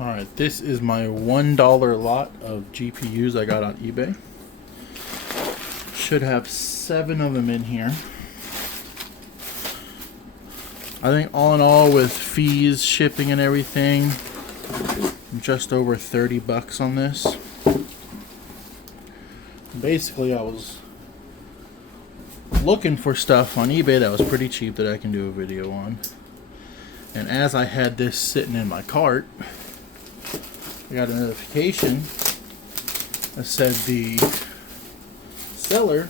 Alright, this is my $1 lot of GPUs I got on eBay. Should have 7 of them in here. I think all in all, with fees, shipping and everything, just over 30 bucks on this. Basically, I was looking for stuff on eBay that was pretty cheap that I can do a video on. And as I had this sitting in my cart, I got a notification that said the seller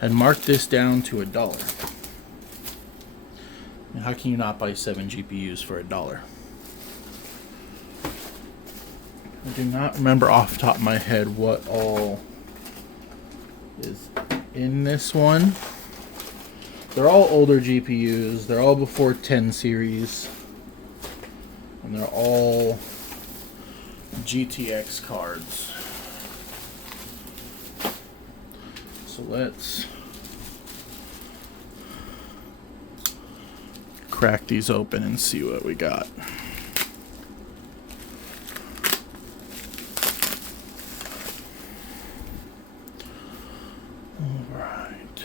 had marked this down to $1. And how can you not buy 7 GPUs for $1? I do not remember off the top of my head what all is in this one. They're all older GPUs. They're all before 10 series. And they're all GTX cards. So let's crack these open and see what we got. Alright.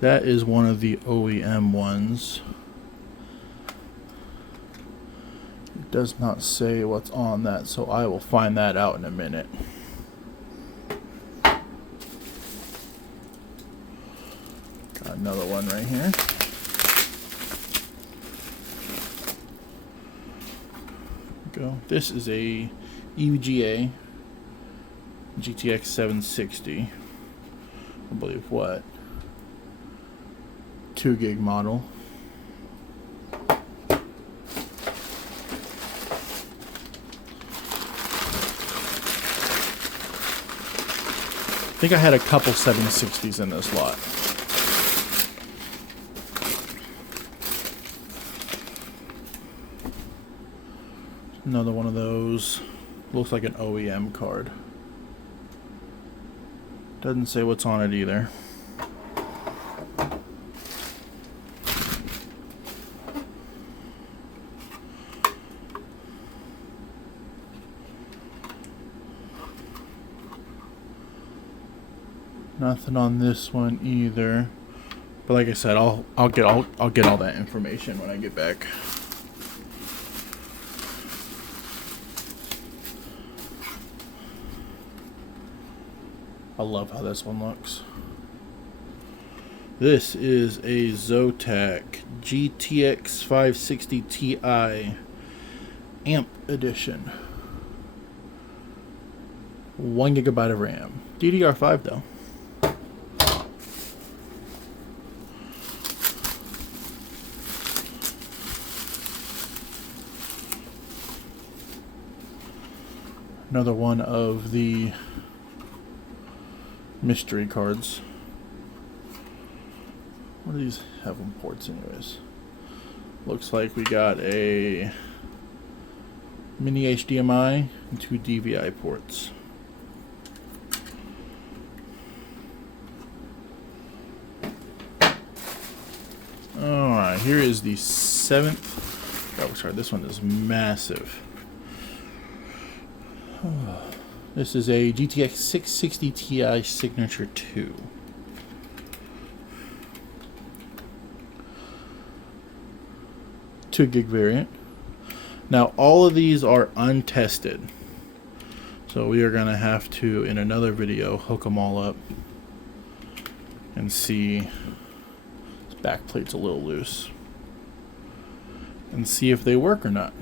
That is one of the OEM ones. It does not say what's on that, so I will find that out in a minute. Got another one right here. Go. This is a EVGA GTX 760. I believe what? 2 gig model. I think I had a couple 760s in this lot. Another one of those. Looks like an OEM card. Doesn't say what's on it either. Nothing on this one either. But like I said, I'll get all that information when I get back. I love how this one looks. This is a Zotac GTX 560 Ti Amp Edition. 1 gigabyte of RAM. DDR5 though. Another one of the mystery cards. What do these have on ports anyways? Looks like we got a mini HDMI and 2 DVI ports. Alright, here is the 7th. Oh, sorry, this one is massive. This is a GTX 660 Ti Signature 2. Two gig variant. Now all of these are untested, so we are going to have to, in another video, hook them all up and see. This back plate's a little loose, and see if they work or not.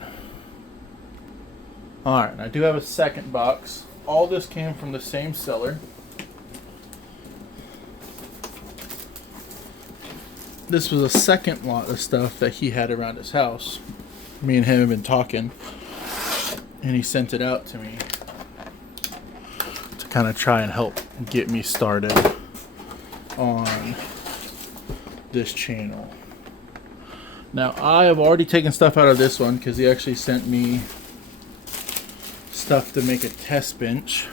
Alright, I do have a second box. All this came from the same seller. This was a second lot of stuff that he had around his house. Me and him have been talking, and he sent it out to me to kind of try and help get me started on this channel. Now, I have already taken stuff out of this one because he actually sent me stuff to make a test bench,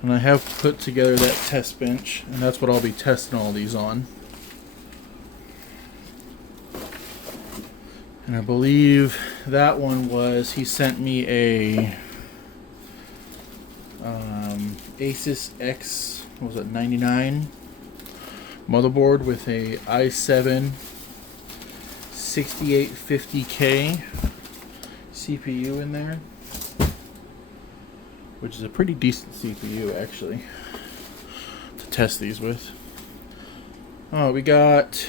and I have put together that test bench, and that's what I'll be testing all these on. And I believe that one was, he sent me a Asus X, what was it, 99 motherboard with a i7 6850K CPU in there, which is a pretty decent CPU actually to test these with. Oh, we got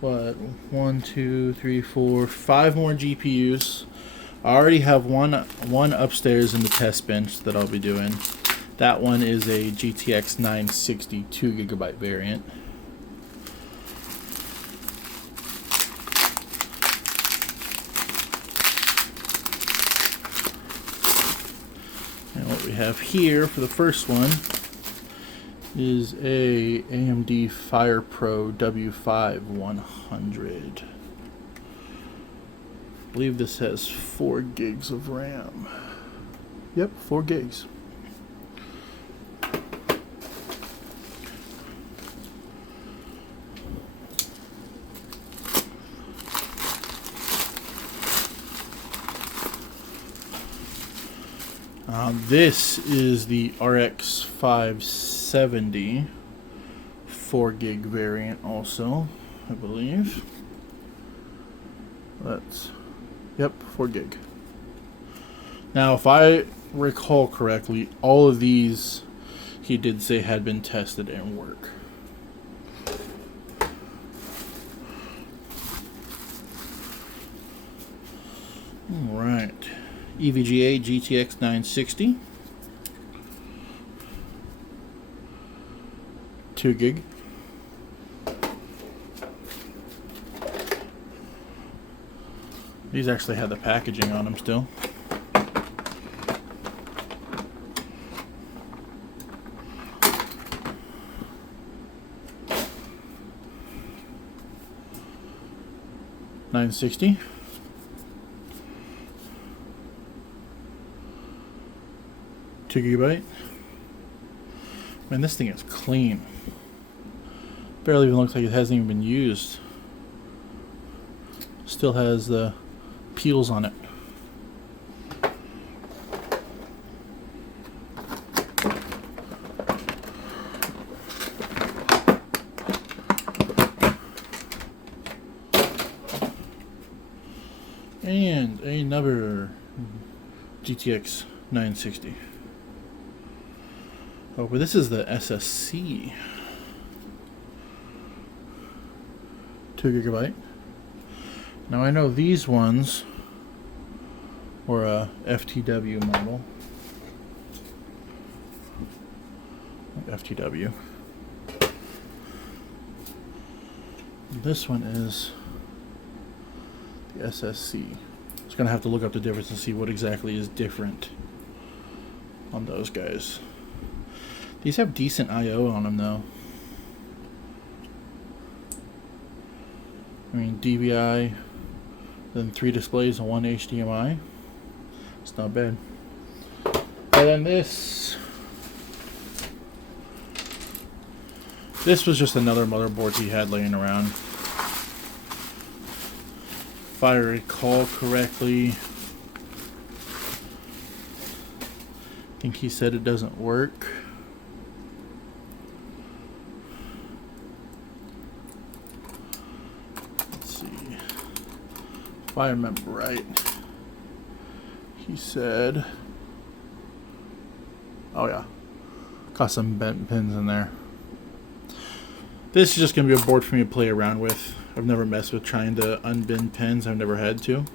what, 1, 2, 3, 4, 5 more GPUs. I already have one upstairs in the test bench that I'll be doing. That one is a GTX 960 2GB variant. And what we have here for the first one is a AMD FirePro W5 100. I believe this has 4 gigs of RAM. Yep, 4 gigs. This is the RX 570 4 gig variant also, I believe. Yep, 4 gig. Now, if I recall correctly, all of these he did say had been tested and work. All right. EVGA GTX 960, 2 gig. These actually had the packaging on them still. $960. $2 GB. Man, this thing is clean. Barely even looks like it hasn't even been used. Still has the peels on it. And another GTX 960. Oh, but this is the SSC. 2 GB. Now I know these ones were a FTW model. FTW. This one is the SSC. Just gonna have to look up the difference and see what exactly is different on those guys. These have decent I/O on them though. I mean, DVI, then 3 displays and 1 HDMI. It's not bad. And then this was just another motherboard he had laying around. If I recall correctly, I think he said it doesn't work. If I remember right, he said, oh yeah, got some bent pins in there. This is just going to be a board for me to play around with. I've never messed with trying to unbend pins. I've never had to.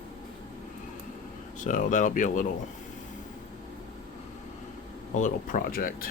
So that'll be a little project.